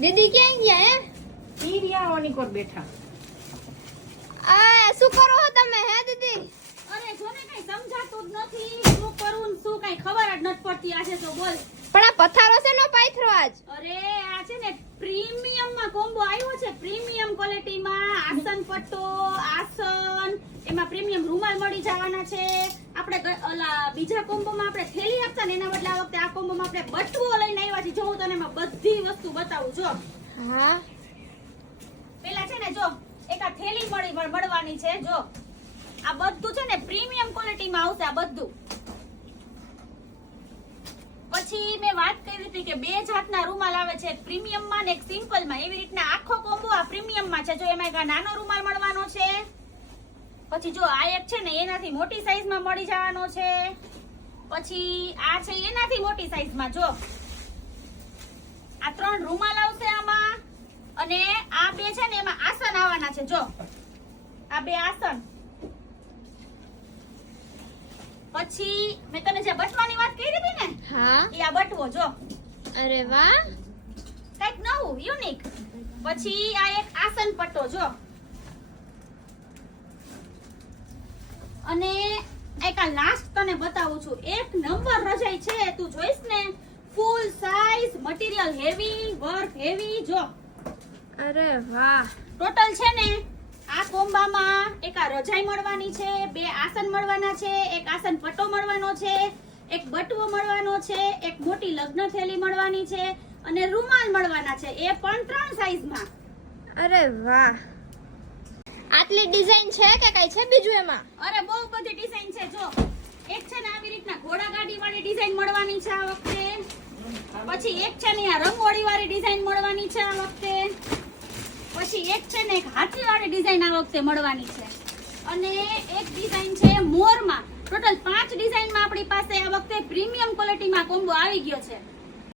દીદી ક્યાં ગયા હે? ઈ રહ્યા ઓની કોર બેઠા. આ શું કરો છો તમે હે દીદી? અરે જો ને કઈ સમજાતું જ નથી શું કરું ને શું કઈ ખબર જ નથી પડતી. આજે તો બોલ. પણ આ પથારો છે નો પાથરો આજ. અરે આ છે ને પ્રીમિયમ માં કોમ્બો આવ્યો છે. પ્રીમિયમ ક્વોલિટી માં આસન પટ્ટો, આસન, એમાં પ્રીમિયમ રૂમાલ મળી જવાના છે. આપણે ઓલા બીજા કોમ્બો માં આપણે થેલી આપતા ને એના બદલે આ વખતે આ કોમ્બો માં આપણે બટવો લઈને આવ્યા છીએ. જો હું તને એમાં બધી વસ્તુ બતાવું. જો હા પેલા છે ને જો એક આ થેલી મળવાની છે. જો આ બધું છે ને પ્રીમિયમ ક્વોલિટી માં આવશે આ બધું. પછી મેં વાત કરી હતી કે બે જાતના રૂમાલ આવે છે, એક પ્રીમિયમ માં ને એક સિમ્પલ માં. એવી રીતના આખો કોમ્બો આ પ્રીમિયમ માં છે. જો એમાં એક નાનો રૂમાલ મળવાનો છે. પછી જો આ એક છે ને એનાથી મોટી સાઈઝ માં મળી જવાનો છે. પછી આ છે એનાથી મોટી સાઈઝ માં. જો આ 3 રૂમાલ આવશે આમાં. અને આ બે છે ને એમાં આસન આવવાના છે. જો આ બે આસન. પછી મેં તને જે બટવાની વાત કરી હતી ને, હા એ આ બટવો. જો અરે વાહ કઈક નવું યુનિક. પછી આ એક આસન પટ્ટો. જો અને એક આ લાસ્ટ તને બતાવું છું. 1 નંબર રજાઈ છે. તું જોઈશ ને full size, material heavy, work heavy. જો અરે વાહ ટોટલ છે ને આ કોમ્બામાં એક આ રજાઈ મળવાની છે, 2 આસન મળવાના છે, એક આસન પટ્ટો મળવાનો છે, એક બટવો મળવાનો છે, એક મોટી લગ્ન થેલી મળવાની છે અને રૂમાલ મળવાના છે. એ પણ 3 સાઈઝમાં. અરે વાહ આટલી ડિઝાઇન છે કે કઈ છે બીજું એમાં? અરે બહુ બધી ડિઝાઇન છે. જો એક છે ને આવી રીતના ઘોડાગાડી વાળી ડિઝાઇન મળવાની છે આ વખતે. પછી એક છે ને આ રંગોળી વાળી ડિઝાઇન મળવાની છે આ વખતે. પછી એક છે ને એક હાથી વાળી ડિઝાઇન આ વખતે મળવાની છે. અને એક ડિઝાઇન છે મોરમાં. ટોટલ 5 ડિઝાઇનમાં આપણી પાસે આ વખતે પ્રીમિયમ ક્વોલિટીમાં કોમ્બો આવી ગયો છે.